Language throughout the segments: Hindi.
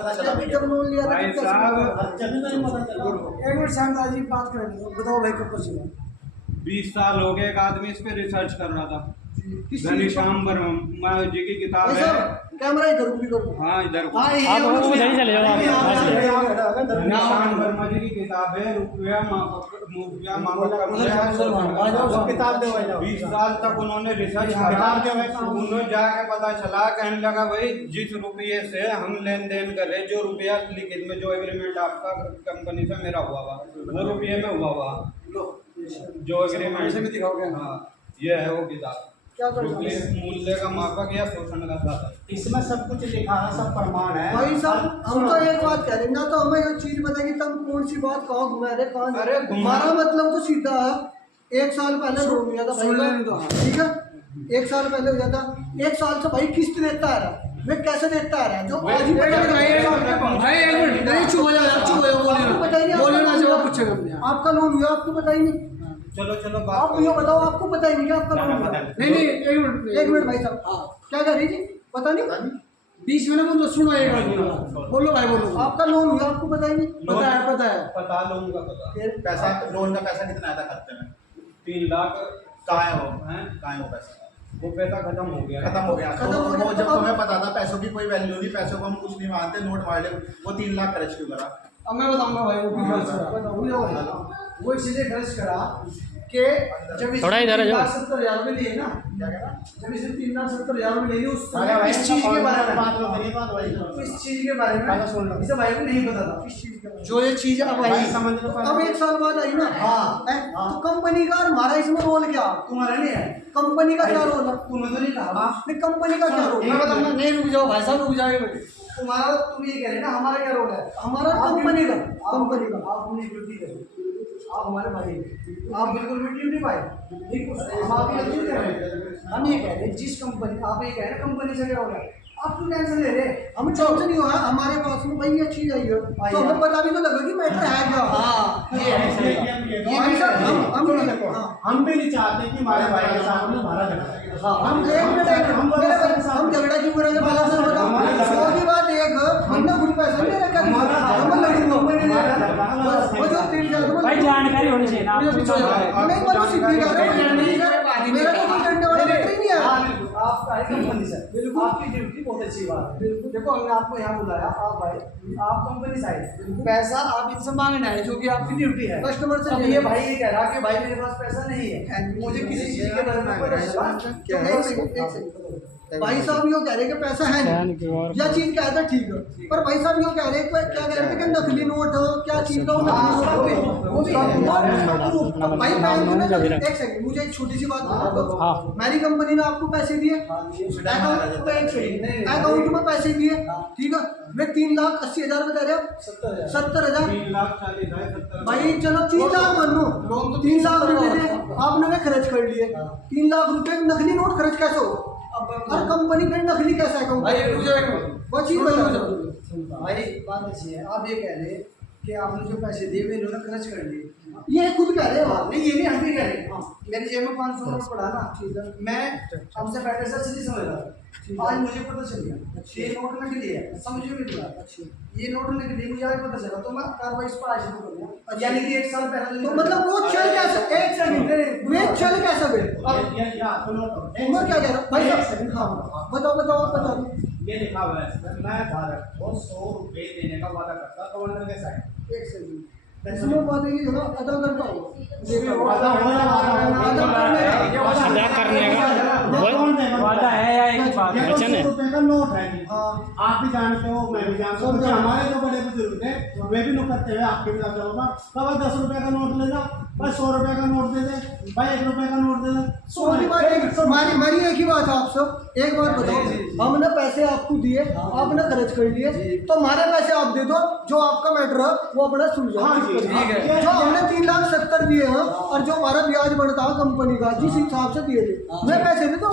पता चला जब लोन लिया था भाई कितना साहब, एक मिनट शांता जी बात करेंगे, बताओ भाई कब पहुंचे? 20 साल हो गए एक आदमी इस पे रिसर्च कर रहा था। किस घनश्याम वर्मा जी की किताब भाई है। साहब, कैमरा इधर भी करो। हाँ इधर को। हाँ, आप उधर ही चले जाओ, आप घनश्याम वर्मा जी की किताब है रुपया किताब दे भाई 20 साल तक उन्होंने रिसर्च करा। उन्होंने जाके पता चला, कहने लगा भाई जिस रुपये से हम लेन देन करे, जो रुपया लिखित में जो एग्रीमेंट आपका कंपनी से मेरा हुआ वो रुपये में हुआ जो एग्रीमेंट दिखाओगे? हाँ ये है वो किताब। क्या कर मूल्य का मापक या शोषण का साधन। इसमें सब कुछ लिखा है, सब प्रमाण है। भाई साहब, हम तो एक बात कह रहे हैं ना, तो हमें ये चीज बताएगी तब कौन सी बात कहाँ घुमा रहे कहाँ। अरे हमारा मतलब तो सीधा है, 1 साल पहले लोन लिया था भाई का, ठीक है, 1 साल पहले हुआ था। 1 साल से भाई किस्त देता आ रहा है, मैं कैसे देता आ रहा है? जो आज ही आपका लोन हुआ, आपको पता ही नहीं। चलो चलो आप ये बताओ, आपको पता ही नहीं कि आपका लोन हुआ? नहीं नहीं, एक मिनट भाई साहब, क्या कर रही थी पता नहीं? 20 मिनट बोलो, सुनो एक बार बोलो भाई, बोलो। आपका लोन हुआ, आपको पता ही नहीं? पता है, पता है। पता लोन का पता। पैसा, लोन का पैसा कितना आया था खाते में? 3 लाख कहाँ है वो? हैं? कहाँ है वो पैसा? वो पैसा खत्म हो गया। खत्म हो गया। खत्म हो गया, वो जब तो तुम्हें पता था पैसों की कोई वैल्यू नहीं, पैसों को हम कुछ नहीं मानते, नोट मार ले, वो 3 लाख खर्च क्यों करा? अब मैं बताऊंगा भाई वो क्यों खर्च करा। वो इसलिए खर्च करा कि जब थोड़ा इधर आ जाओ। 3,70,000 रुपये लिए ना, क्या करा? जब इसे 3,70,000 रुपये लिए उस अरे भाई, इस चीज के बारे में, बात लो, मेरी बात भाई। इस चीज के बारे पहले में सुन लो। इसे भाई को नहीं पता था। इस चीज का जो ये चीज अब भाई आई समझ लो पहले। अब 1 साल बाद आई ना। हाँ, तो कंपनी का और हमारा इसमें रोल क्या? तुम्हारा नहीं है, कंपनी का क्या रोल है? तुम्हें तो नहीं कहा। नहीं, कंपनी का क्या रोल मैं है? बताऊंगा, नहीं रुक जाओ भाई साहब, रुक जाओगे। तुम्हारा, तुम ये कह रहे ना हमारा क्या रोल है? हमारा कंपनी का, कंपनी का। आप अपनी ड्यूटी करें, आप हमारे भाई, आप बिल्कुल भी ड्यूटी पाए ठीक है। हम आप ये नहीं कह रहे, हम ये कह रहे जिस कंपनी, आप ये कह रहे कंपनी से क्या हो रहा है, आप क्यों टेंशन ले रहे? हम टेंशन नहीं हुआ, हमारे पास में भाई ये चीज आई है, तो हमें पता भी तो लगा कि मैटर है क्या। हाँ, ये भाई साहब, हम भी नहीं चाहते कि हमारे भाई के सामने हमारा झगड़ा। हम झगड़ा क्यों करेंगे? पहले से बताओ। 100 की बात एक, हमने कुछ पैसा नहीं रखा, हम लड़ेंगे वो जो 3,000 भाई जानकारी होनी चाहिए ना नहीं, मतलब सीधी कह रहे हैं, मेरा तो कोई डंडे वाला मैटर ही नहीं है। आपका है कंपनी से, बिल्कुल आपकी ड्यूटी बहुत अच्छी बात है। देखो हमने आपको यहाँ बुलाया, आप भाई, आप कंपनी साइड पैसा आप इनसे मांगना है, जो कि आपकी ड्यूटी है कस्टमर से। अब ये भाई ये कह रहा कि भाई मेरे पास पैसा नहीं है, मुझे किसी चीज के बारे में कोई भाई साहब यो कह रहे कि पैसा है नहीं, या चीज क्या है ठीक है, पर भाई साहब यो कह रहे हैं क्या कह रहे हैं कि नकली नोट हो, क्या चीज का नकली नोट हो। भाई बैंक, एक सेकंड, मुझे एक छोटी सी बात बता दो। मेरी कंपनी ने आपको पैसे दिए, अकाउंट में पैसे दिए, ठीक है, मैं 3,80,000 बता रहे हो, 70,000। 3 लाख 40,000 70,000। भाई चलो 3 लाख मान लो, लोन तो 3 लाख रुपए थे, आपने खर्च कर लिए 3 लाख रुपए, नकली नोट खर्च कैसे हो? और कंपनी में नकली कैसा है? वो चीज भाई बात अच्छी है, आप ये कह रहे हैं कि आपने जो पैसे दिए वे इन्होंने खर्च कर लिए, ये खुद कह रहे हो। नहीं ये भी हम भी कह रहे हैं। मेरी जेब में 500 रुपये पड़ा ना, मैं हमसे पहले से नहीं समझ रहा, आज मुझे पता चल गया ये नोट नकली है, समझ में नहीं पड़ा ये नोट नकली, मुझे आज पता चला, तो मैं कार्रवाई इस पर आज शुरू करूँगा। यानी कि 1 साल पहले तो मतलब वो चल कैसे? एक सेकंड, वे चल कैसे गए? उम्र क्या कह रहा भाई? हाँ बताओ। ये लिखा हुआ है, मैं धारक को 100 रुपए देने का वादा करता, गवर्नर के साइड। एक सेकंड, इसमें बात है कि जरा अदा करता हूँ, अदा करने का वादा है या एक बात वचन है? रुपए का नोट है। आप भी जानते हो, मैं भी जानता हूँ, हमारे जो बड़े बुजुर्ग थे वे भी नुकते हुए आपके भी जानते होगा, भाई 10 रुपए का नोट ले जाओ, भाई 100 रुपए का नोट दे दे, भाई 1 रुपए का नोट दे दे। हमारी एक ही बात है आपसे, एक बात बताओ, हमने पैसे आपको दिए, आपने खर्च कर लिए, तो हमारे पैसे आप दे दो, जो आपका मैटर है वो अपना सुलझाओ। जो हमने 3,70,000 दिए हैं और जो हमारा ब्याज बढ़ता है कंपनी का, जिस हिसाब से दिए थे, मैं पैसे दे दो।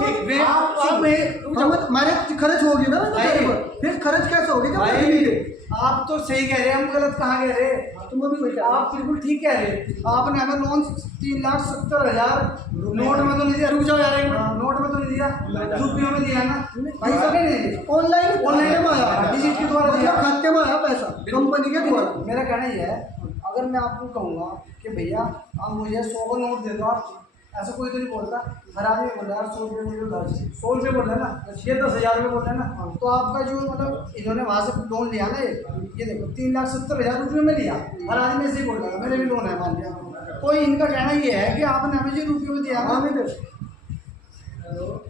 हमारे खर्च होगी ना, फिर खर्च कैसे होगी जब नहीं लिए? आप तो सही कह रहे हैं, हम गलत कहाँ कह रहे हैं? तुम अभी वही आप बिल्कुल ठीक कह रहे हैं। आपने हमें लोन 3,70,000 नोट में तो नहीं दिया, रुक जाओ यार एक मिनट, नोट में तो नहीं दिया, रुपयों में दिया ना भाई साहब? ऑनलाइन में आया, डिजिट के द्वारा दिया, खाते में कंपनी के द्वारा। मेरा कहना ये है, अगर मैं आपको कहूँगा कि भैया आप मुझे 100 का नोट दे दो, आप ऐसा कोई तो नहीं बोलता। हर आदमी बोल रहा है 100 रुपये मुझे उधार चाहिए, 100 रुपये बोल रहे हैं ना, ये 10,000 रुपये बोल रहे हैं ना, तो आपका जो मतलब इन्होंने वहाँ से लोन लिया ना, ये देखो 3,70,000 रुपये में लिया। हर आदमी ऐसे ही बोल रहा है, मेरे भी लोन है मान लिया। तो इनका कहना ये है कि आपने हमें जो रुपये में दिया हाँ हमें मैं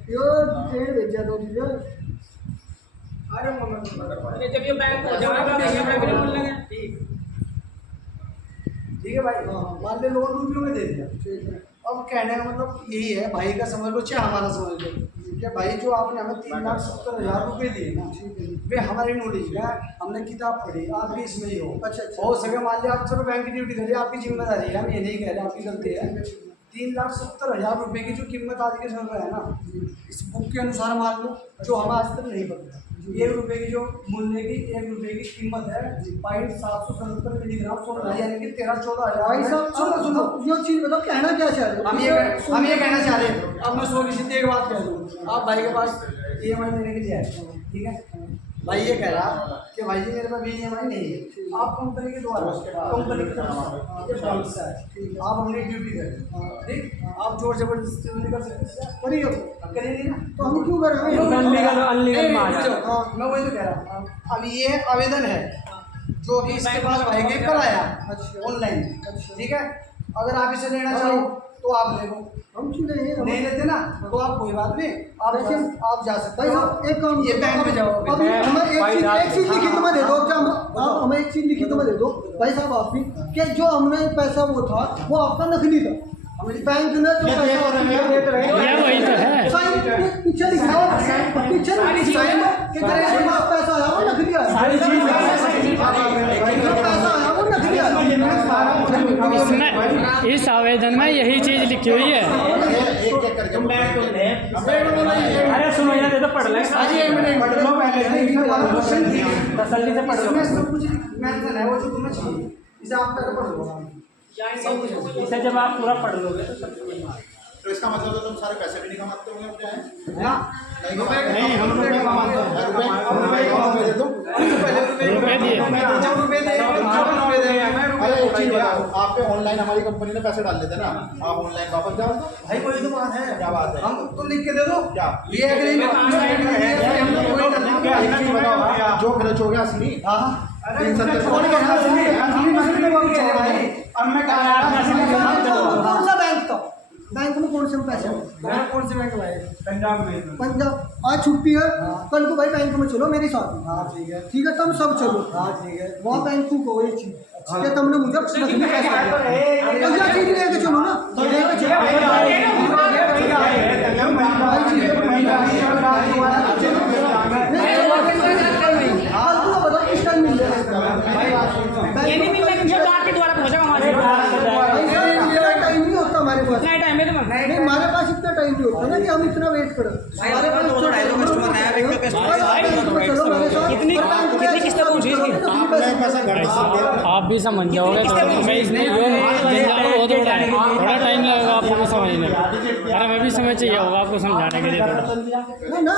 यो ट्रेन भेजा दो चीज़ें। अरे मम्मी जब ये बैंक हो जाएगा बैंक में बोल लगे ठीक है भाई, मान ले लोन रुपये में दे दिया। अब कहने का मतलब यही है, भाई का समझ लो चाहे हमारा समझ लो कि भाई जो आपने हमें 3,70,000 रुपये दिए ना, वे हमारी नॉलेज है, हमने किताब पढ़ी, आप भी इसमें ही हो। अच्छा हो सके मान लिया आप चलो बैंक की ड्यूटी करिए, आपकी जिम्मेदारी है, हम ये नहीं कह रहे आपकी गलती है। 3,70,000 रुपये की जो कीमत आज के समय पर है ना, इस बुक के अनुसार मान लो, जो हमें आज तक नहीं पता, 1 रुपये की जो मूल्य की 1 रुपये की कीमत है 777 मिलीग्राम सोना, यानी कि 13-14 भाई हज़ार। साहब सुनो यो चीज़ बताओ, कहना क्या चाह रहे हो? हम ये कहना चाह रहे हैं, अब मैं 100 की सीधी एक बात कह दूँ, आप भाई के पास EMI लेने के लिए आए, ठीक है, भाई ये कह रहा कि भाई जी मेरे पास भी EMI नहीं है, आप कंपनी के द्वारा कंपनी के तरफ से बैंक से आए, आप अपनी ड्यूटी करें, ठीक, आप जोर जबरदस्ती नहीं कर सकते, करिए करिए ना, तो हम क्यों कर रहे हैं? अनलीगल मैं वही तो कह रहा हूँ। अब ये आवेदन है जो कि इसके पास भाई के कल आया ऑनलाइन, ठीक है, अगर आप इसे लेना चाहो तो आप ले लो, हम क्यों नहीं हैं? नहीं लेते ना तो आप कोई बात नहीं, आप जा सकते भाई हो। साहब एक काम ये बैंक में जाओ, अभी हमें एक चीज लिखित में दे दो, आप हमें एक चीज लिखित में दे दो भाई साहब, आप भी कि जो हमने पैसा वो था वो आपका नकली था, बैंक ने जो पैसा ये वही तो है। साइन पीछे लिखा है, पीछे साइन के जरिए जो पैसा आया वो नकली आया, सारी चीज जो पैसा आया वो नकली आया। इसमें इस आवेदन में यही चीज लिखी हुई है। अरे सुनो यहाँ दे तो पढ़ ले, तसल्ली से पढ़ लो। इसमें सब कुछ मेंशन है, वो जो तुम्हें चाहिए इसे आप पहले पढ़ लो, इसे जब आप पूरा पढ़ लोगे तो सब समझ में तो इसका मतलब तो तुम सारे पैसे भी नहीं कमाते होंगे, क्या है? ना नहीं हम रुपये कमाते हैं, रुपये दे दो, रुपये दिए। रुपये दे अरे एक चीज बताओ, आप पे ऑनलाइन हमारी कंपनी ने पैसे डाल देते ना, आप ऑनलाइन वापस जाओ तो भाई कोई तो बात है, क्या बात है? हम तो लिख के दे दो क्या? ये एग्रीमेंट क्या एक चीज बताओ, जो खर्च हो गया असली 370 अब मैं कह रहा कौन सा बैंक था? बैंक में कौन से पैसे? कौन से बैंक में है? पंजाब में। पंजाब आज छुट्टी है, कल को भाई बैंक में चलो मेरे साथ, हाँ ठीक है, ठीक है, तुम सब चलो, हाँ ठीक है, वहाँ बैंक को एक चीज कि तुमने मुझे नकली पैसा दिया, अगला चीज लेके चलो ना, लेके चलो बताओ किस टाइम मिल जाएगा? ये नहीं मिलने के बाद आपके द्वारा पहुंचेगा हमारे पास। टाइम नहीं होता हमारे पास, इतना टाइम है तुम्हें? नहीं हमारे पास इतना टाइम नहीं होता ना कि हम इतना वेट करें। हमारे पास कितनी किस्त पूछी इसकी? आप भी समझ जाओगे तो मैं इसमें बहुत थोड़ा टाइम लगेगा आपको भी समझने में। अरे मैं भी समझ चाहिए होगा आपको समझाने के लिए थोड़ा। ना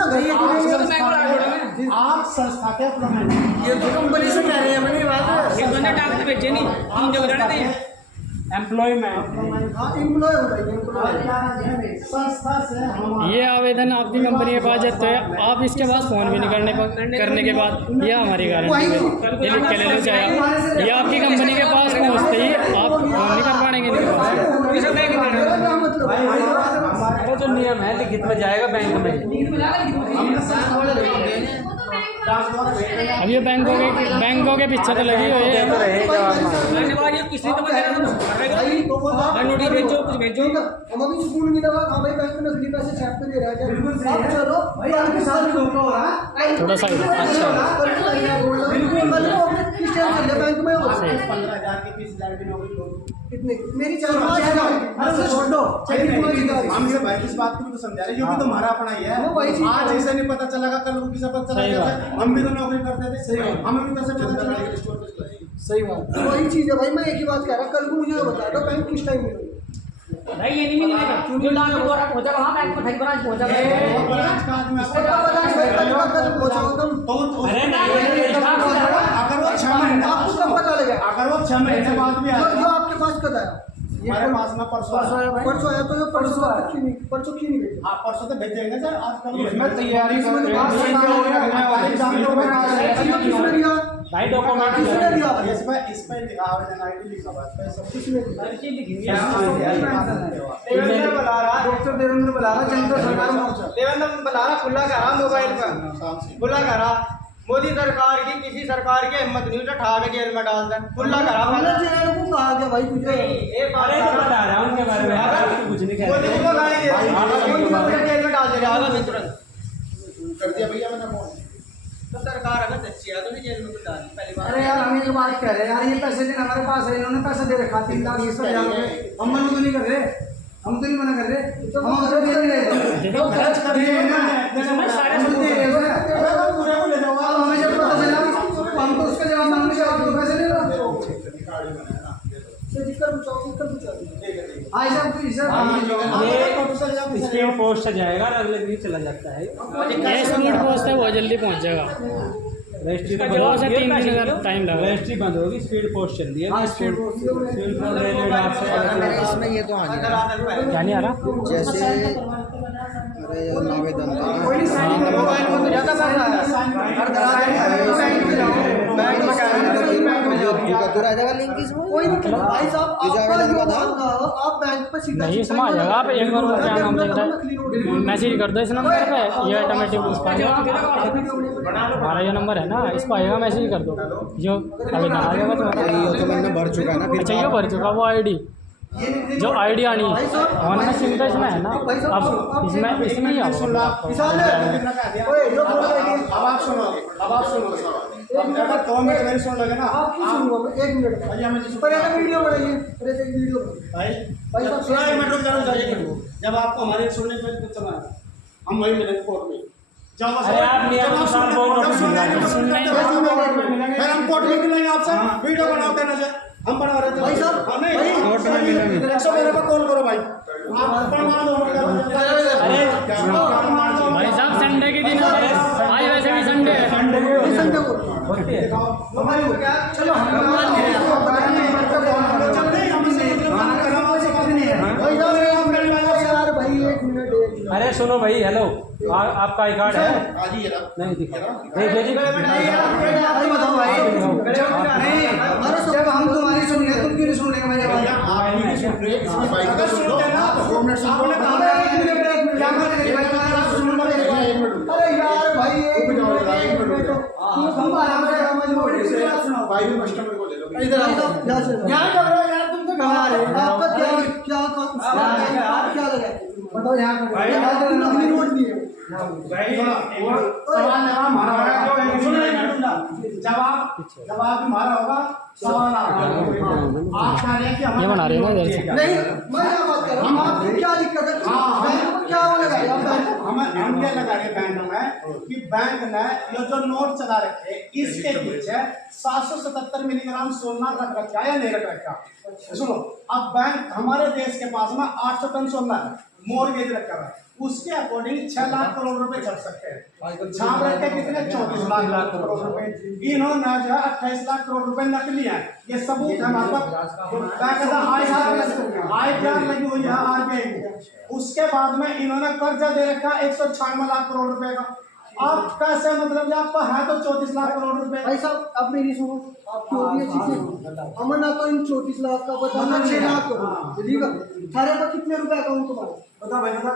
आप संस्था के प्रमाण ये तो कंपनी से कह रहे हैं मैंने बात, ये बंदे टांग भेजे नहीं, 3 जगह जाने थे एम्प्लॉयमेंट। हाँ एम्प्लॉय हो भाई, संस्था से हम ये आवेदन आपकी कंपनी के पास जाते हैं, आप इसके पास फ़ोन भी नहीं करने के बाद ये हमारी गारंटी है, ये लिख के ले लो चाहे आप। ये आपकी कंपनी के पास पहुँचते ही आप फ़ोन नहीं कर पाएंगे इनके पास। मतलब अरे जो नियम है लिखित में जाएगा बैंक में। अब ये बैंकों के पीछे तो लगी हुई है। नोटिस भेजो, कुछ भेजो, हम अभी सुकून मिला हुआ, हाँ भाई बैंक में नकली पैसे छाप कर दे रहा है, अब चलो भाई आपके साथ धोखा हो रहा है थोड़ा सा अच्छा बिल्कुल, किस टाइम चल रहा बैंक में? 15,000 की 30,000 की नौकरी लो। कितने मेरी 4-5 छोड़ दो, हम ये भाई किस बात की भी तो समझा रहे, ये भी तो हमारा अपना ही है। वो वही चीज़ आज ऐसे नहीं पता चलेगा, कल को किसी पता चला हम भी तो नौकरी करते थे, सही हमें भी कैसे पता चला? सही बात, वही चीज़ है भाई, मैं एक ही बात कह रहा, कल को मुझे बता दो बैंक किस टाइम मिलेगा? भाई ये नहीं मिलेगा, जो लाख के द्वारा पहुंचा वहाँ बैंक में ठग ब्रांच पहुंचा। कल पहुंचाओ तुम, अरे नहीं अगर वो 6 महीना 6 महीने बाद भी आया। जो आपके पास कब आया? हमारे पास में परसों आया। परसों आया, तो ये परसों परसों क्यों नहीं भेजा? हाँ परसों तो भेज देंगे सर, आज कल इसमें तैयारी कर रहे हैं। किसने दिया? भाई डॉक्यूमेंट किसने दिया? इसमें लिखा आवेदन आईडी लिखा हुआ है, इसमें सब किसने दिया? देवेंद्र बुला रहा, डॉक्टर देवेंद्र बुला रहा, जनता सरकार देवेंद्र बुला रहा, खुला करा मोबाइल पर, खुला करा। मोदी सरकार की किसी सरकार की हिम्मत नहीं उसे उठा के जेल में डाल दे, खुला करा। हमने जेल को कहा गया भाई तुझे? एक बात बता रहा हूँ उनके बारे में कुछ नहीं कह मोदी को गाली जेल में डाल दे रहा है तुरंत। कर दिया भैया मैंने फोन। तो सरकार अगर सच्ची है तो नहीं जेल में डाल पहली बात। अरे यार हम ये बात कह रहे हैं यार, ये पैसे दिन हमारे पास है, इन्होंने पैसा दे रखा 3 लाख 20 हजार रुपए। हम मना तो नहीं कर रहे, हम तो नहीं मना कर रहे, तो हम तो दे रहे तो खर्च कर दिए ना, हम तो दे रहे हैं। पूरे को ले जाओ। अब हमें जब पता चला तो हमको उसका जवाब मांगने से आपको पैसे ले लो। दिक्कत पूछो। आज सब कुछ सर ये स्पीड पोस्ट से जाएगा और अगले दिन चला जाता है। ये स्पीड पोस्ट है, बहुत जल्दी पहुंच जाएगा। रजिस्ट्री तो जवाब से 3 दिन का टाइम लगेगा। रजिस्ट्री बंद होगी, स्पीड पोस्ट चल रही है। स्पीड इसमें ये तो आ जाएगा क्या नहीं आ रहा? जैसे अरे यार आवेदन था कोई नहीं साइन करो, मोबाइल में तो ज्यादा पैसा आया हर बैंक में तो आ जाएगा लिंक इसमें। कोई नहीं भाई साहब, आपका जो मांगा आप बैंक पे सीधा नहीं इसमें आ जाएगा। आप एक बार क्या नाम देता है, मैसेज कर दो इस नंबर पे, ये ऑटोमेटिक उस पर हमारा ये नंबर है ना, इस पर आएगा, मैसेज कर दो जो अभी ना आ जाएगा तुम्हारा। ये तो मैंने भर चुका है ना फिर। अच्छा ये भर चुका वो आईडी, जो आईडी आनी है वन में सिम तो इसमें है ना, अब इसमें ही आओगा। अब आप सुनो, अब 2 मिनट मेरी सुन लगे ना। आप क्यों सुनूंगा? 1 मिनट भैया मुझे पर एक वीडियो बनाइए, अरे एक वीडियो भाई साहब सुना, 1 मिनट रुक जाओ। जब आपको हमारे सुनने पे कुछ चला हम वही मिलेंगे कोर्ट में। जब अरे आप नियम अनुसार बोलो, फिर हम कोर्ट में मिलेंगे आपसे, वीडियो बनाओ देना से हम बना रहे थे भाई साहब, नहीं 112 पे कॉल करो भाई, आप प्रमाण दो। अरे भाई साहब संडे के दिन आज वैसे भी संडे है। संडे को हमारी हो गया। चलो हम मान गए, आपको बताएंगे यार भाई 1 मिनट। अरे सुनो भाई, हेलो आपका आई कार्ड है? आज ही ये रहा। नहीं दिखा, देखिए जी। बताओ भाई, जब हम तुम्हारी सुन रहे तुम क्यों नहीं सुन रहे? इसमें बाइक का सुन लो, 2 मिनट सुन लो। अरे यार भाई भाई भी कस्टमर को ले लो। यहाँ कर रहे हो यार, तुम तो घबरा रहे हो। आपका क्या क्या लगा? बताओ यहाँ कर भाई, नकली नोट नहीं है। भाई सवाल जवाब हमारा जवाब हमारा होगा, सवाल आप कह रहे हैं कि ये बना रहे हैं ना इधर से। नहीं मैं क्या बात कर रहा हूँ, आपको क्या दिक्कत है? बैंक को क्या वो लगाया बैंक? हम ये लगा रहे बैंक में कि बैंक ने ये जो नोट चला रखे इसके पीछे 777 मिलीग्राम सोना रख रखा है या नहीं रख रखा? सुनो, अब बैंक हमारे देश के पास में 800 टन सोना है, मॉर्गेज रखा है, उसके अकॉर्डिंग 6 लाख करोड़ रुपए चल सकते हैं। छाप रख के कितने 34 लाख करोड़ रुपए, इन्होंने जो है 28 लाख करोड़ रुपए नकली है। ये सबूत है हमारे पास, आयकर लगी हुई है आरबीआई को। उसके बाद में इन्होंने कर्जा दे रखा 196 लाख करोड़ रुपए का। आप कैसे मतलब आपका है तो 34 लाख करोड़ रुपए। भाई साहब आप मेरी सुनो, आपकी हो रही है चीजें, हमें ना तो इन 34 लाख का बताना 6 लाख करोड़, ठीक है? थारे पर कितने रुपए अकाउंट तुम्हारा? बता भाई बता।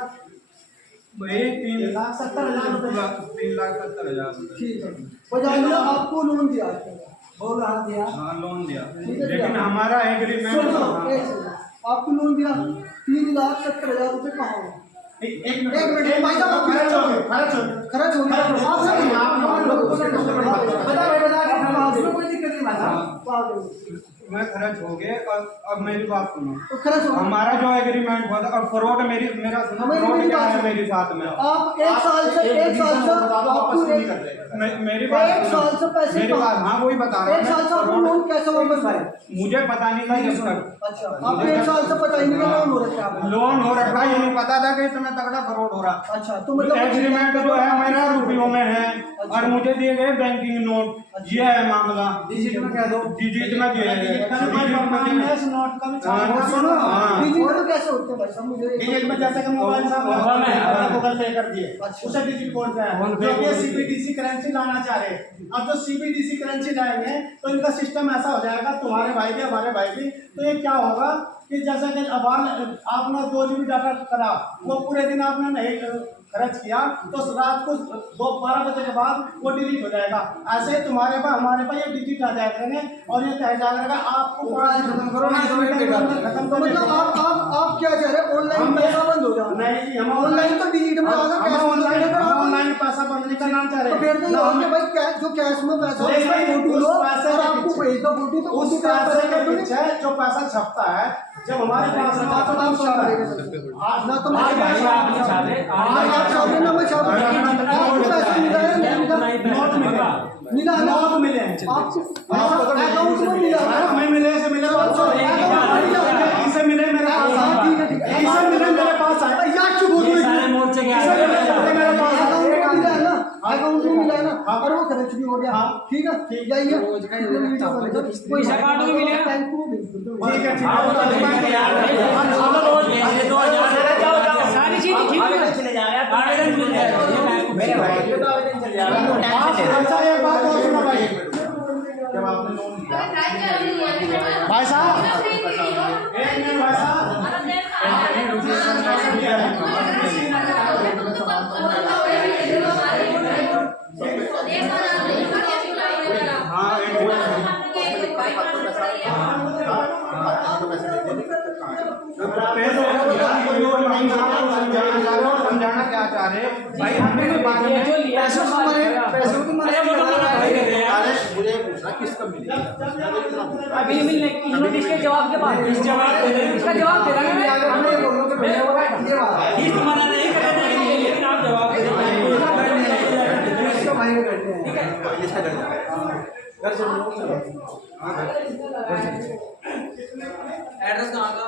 भाई 3,70,000 रुपए। 3,70,000। ठीक है, बजाय में आपको लोन दिया, बोल रहा दिया, हाँ लोन दिया, ठीक है, लेकिन हमारा एग्रीमेंट आपको लोन दिया 3,70,000 रुपए कहाँ है? एक मिनट भाई साहब, आप खर्च हो गया खर्च हो गया। बता भाई बता, उसमें कोई दिक्कत नहीं भाई। मैं खर्च हो गए। अब मेरी बात सुनो, तो खर्च हो गया। हमारा जो एग्रीमेंट हुआ था और फ्रॉड मेरा सुनो, हमें फ्रॉड मेरी क्या बात है सुनो। मेरे साथ में? आप एक साल से आपको मेरी बात एक सुनो। साल से पैसे मेरी बात, हाँ वही बता रहा एक साल से आपको लोन कैसे वापस आए? मुझे पता नहीं था जब तक अच्छा, आपको एक साल से पता ही नहीं लोन हो रखा है। लोन हो रखा, ये नहीं पता था कि इतना तगड़ा फ्रॉड हो रहा। अच्छा, तो मतलब एग्रीमेंट जो है मेरा रुपयों में है और मुझे दिए गए बैंकिंग नोट, ये है मामला। डिजिट में कह दो, डिजिट में दिए गए कभी कोई प्रमाण है इस नोट का भी छापा सुनो हाँ। डिजिटल कैसे होते हैं भाई साहब मुझे डिजिट में जैसे कि मोबाइल से गूगल पे कर दिए उसे डिजिट बोलते हैं जो कि सीबीडीसी करेंसी लाना चाह रहे हैं। अब जो सीबीडीसी करेंसी लाएंगे तो इनका सिस्टम ऐसा हो जाएगा, तुम्हारे भाई भी हमारे भाई भी, तो ये क्या होगा कि जैसा कि अब आपने 2 GB डाटा करा, वो पूरे दिन आपने नहीं खर्च किया तो रात को 12 बजे के बाद वो डिलीट हो जाएगा। ऐसे ही तुम्हारे पास हमारे पास ये डिलीट आ जाया करेंगे और ये कह जाएगा आपको खत्म करो मतलब आप क्या कह रहे हैं ऑनलाइन पैसा बंद हो जाए? नहीं जी, हम ऑनलाइन तो डिजिट में आ गया, हम ऑनलाइन पैसा बंद नहीं करना चाह तो रहे। फिर तो ये होगा भाई कैश जो कैश में पैसा है उसका फोटो लो और आपको भेज दो फोटो, तो उस उसी पे आप पैसे पैसा के कर दोगे। पीछे जो पैसा छपता है जब हमारे पास आप ना तो मैं आप छापे ना मैं छापे, आपको पैसा मिला है नहीं मिला? मिला ना? नोट मिले आपको अकाउंट में मिला है? हमें मिले से मिले इसे मिले मेरे पास हाँ, ठीक है, ठीक है। इसे मिले मेरे पास आए यार चुप हो गई। इसे मिले मेरे पास अकाउंट में मिला है ना? अकाउंट में मिला है ना? और वो खर्च भी हो गया। हाँ। ठीक है, जाइए पैसा कार्ड में मिलेगा, बैंक को भेज दो। ठीक है, ठीक सारी चीज़ ठीक है। आवेदन मिल जाएगा। अच्छा एक बात और सुनो भाई, जब आपने लोन लिया भाई साहब, एक मिनट भाई साहब, समझाना क्या चाह रहे भाई, हमने तो बात में पैसों को अरे वो तो मुझे पूछना किसका मिलेगा? अभी मिलने की नोटिस के जवाब के बाद इसका जवाब दे देंगे। हमने ये बोल के भेजा हुआ है, ये बात फीस तुम्हारा नहीं करना चाहिए, लेकिन आप जवाब दे देंगे। इसको भाई में बैठते हैं। ठीक है। इसका कर दो। घर से लोग एड्रेस कहाँ का?